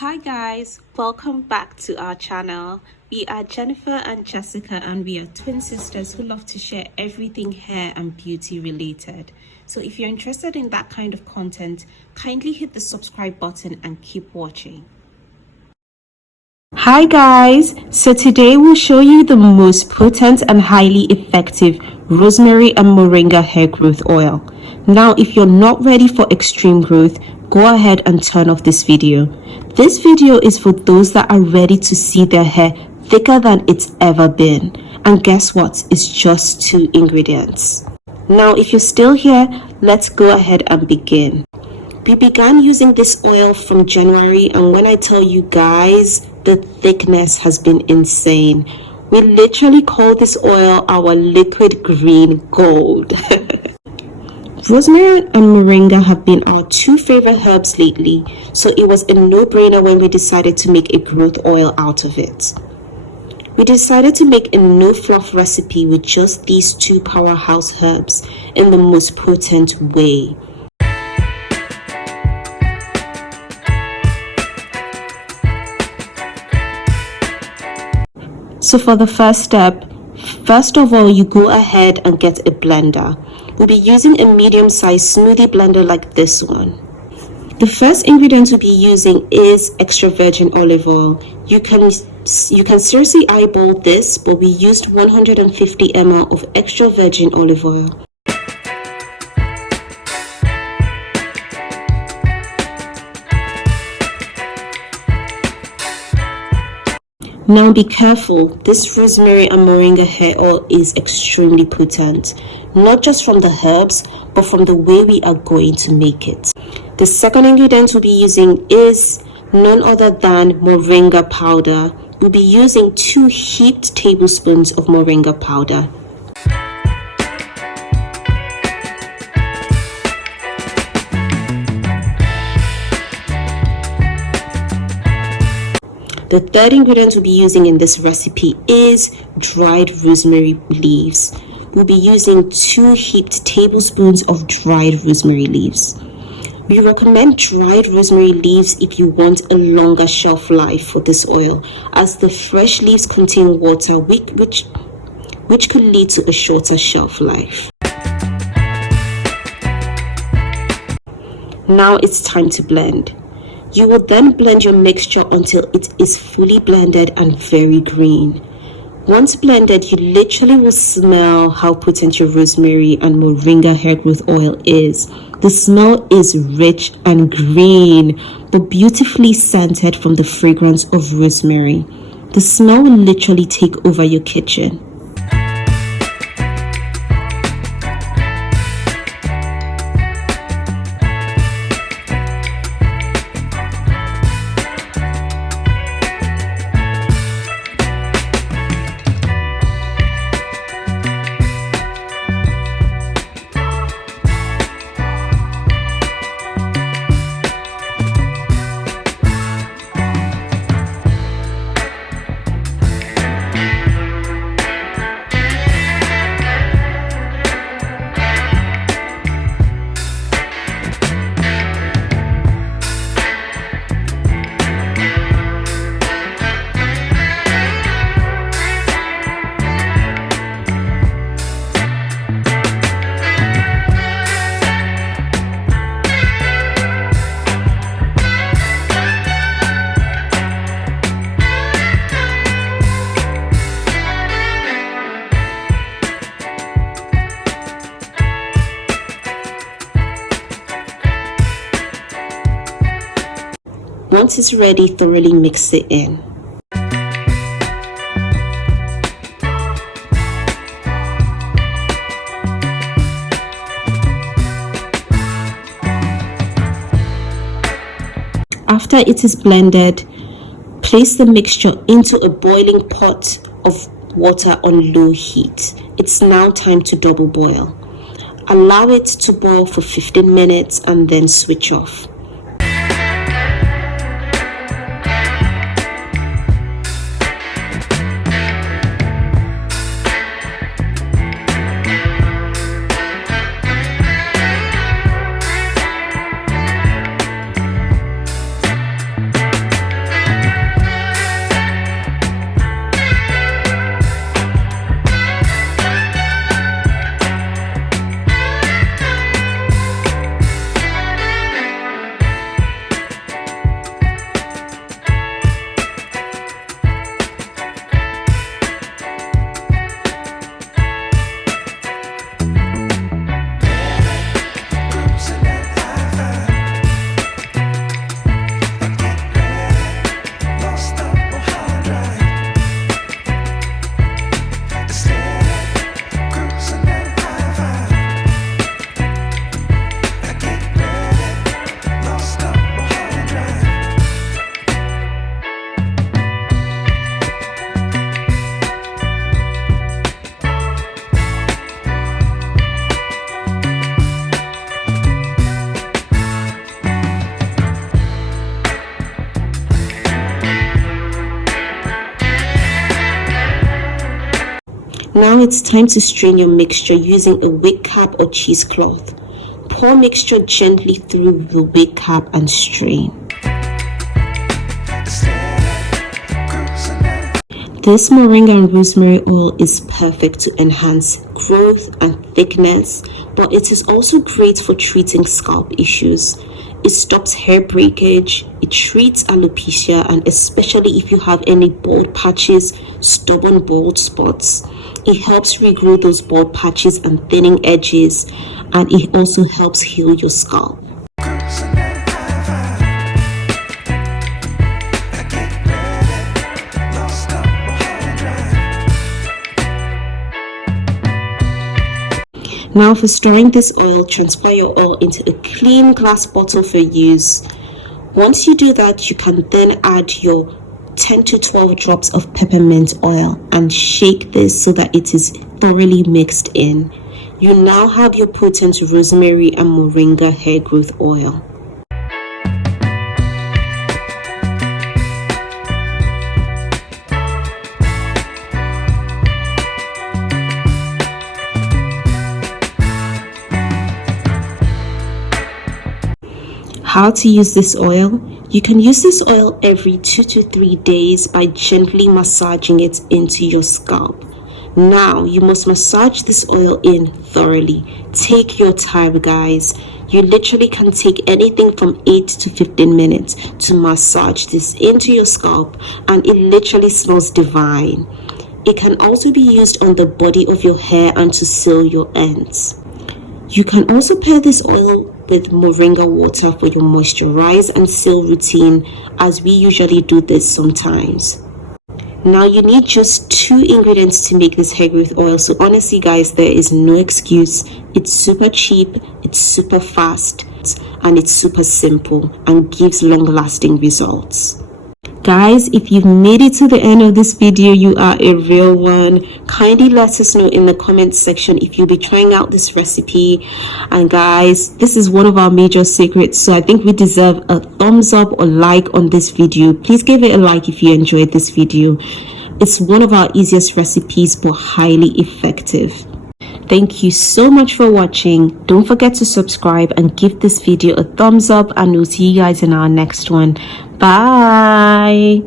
Hi guys, welcome back to our channel. We are Jennifer and Jessica, and we are twin sisters who love to share everything hair and beauty related. So if you're interested in that kind of content, kindly hit the subscribe button and keep watching. Hi guys, so today we'll show you the most potent and highly effective rosemary and moringa hair growth oil. Now if you're not ready for extreme growth, go ahead and turn off this video. This video is for those that are ready to see their hair thicker than it's ever been. And guess what? It's just 2 ingredients. Now if you're still here, let's go ahead and begin. We began using this oil from January, and when I tell you guys, the thickness has been insane. We literally call this oil our liquid green gold. Rosemary and moringa have been our 2 favorite herbs lately, so it was a no-brainer when we decided to make a growth oil out of it. We decided to make a no-fluff recipe with just these 2 powerhouse herbs in the most potent way. So for the first step, first of all, you go ahead and get a blender. We'll be using a medium-sized smoothie blender like this one. The first ingredient we'll be using is extra virgin olive oil. You can seriously eyeball this, but we used 150 ml of extra virgin olive oil. Now be careful, this rosemary and moringa hair oil is extremely potent, not just from the herbs, but from the way we are going to make it. The second ingredient we'll be using is none other than moringa powder. We'll be using 2 heaped tablespoons of moringa powder. The third ingredient we'll be using in this recipe is dried rosemary leaves. We'll be using 2 heaped tablespoons of dried rosemary leaves. We recommend dried rosemary leaves if you want a longer shelf life for this oil, as the fresh leaves contain water which could lead to a shorter shelf life. Now it's time to blend. You will then blend your mixture until it is fully blended and very green. Once blended, you literally will smell how potent your rosemary and moringa hair growth oil is. The smell is rich and green, but beautifully scented from the fragrance of rosemary. The smell will literally take over your kitchen. Once it's ready, thoroughly mix it in. After it is blended, place the mixture into a boiling pot of water on low heat. It's now time to double boil. Allow it to boil for 15 minutes and then switch off. Now it's time to strain your mixture using a wig cap or cheesecloth. Pour mixture gently through the wig cap and strain. This moringa and rosemary oil is perfect to enhance growth and thickness, but it is also great for treating scalp issues. It stops hair breakage, it treats alopecia, and especially if you have any bald patches, stubborn bald spots. It helps regrow those bald patches and thinning edges, and it also helps heal your scalp. Now for storing this oil, transfer your oil into a clean glass bottle for use. Once you do that, you can then add your 10 to 12 drops of peppermint oil and shake this so that it is thoroughly mixed in. You now have your potent rosemary and moringa hair growth oil. How to use this oil? You can use this oil every 2 to 3 days by gently massaging it into your scalp. Now you must massage this oil in thoroughly. Take your time, guys. You literally can take anything from 8 to 15 minutes to massage this into your scalp, and it literally smells divine. It can also be used on the body of your hair and to seal your ends. You can also pair this oil with moringa water for your moisturize and seal routine, as we usually do this sometimes. Now you need just 2 ingredients to make this hair growth oil, so honestly guys, there is no excuse. It's super cheap, it's super fast, and it's super simple and gives long-lasting results. Guys, if you've made it to the end of this video, you are a real one. Kindly let us know in the comment section if you'll be trying out this recipe. And guys, this is one of our major secrets, so I think we deserve a thumbs up or like on this video. Please give it a like if you enjoyed this video. It's one of our easiest recipes but highly effective. Thank you so much for watching. Don't forget to subscribe and give this video a thumbs up, and we'll see you guys in our next one. Bye.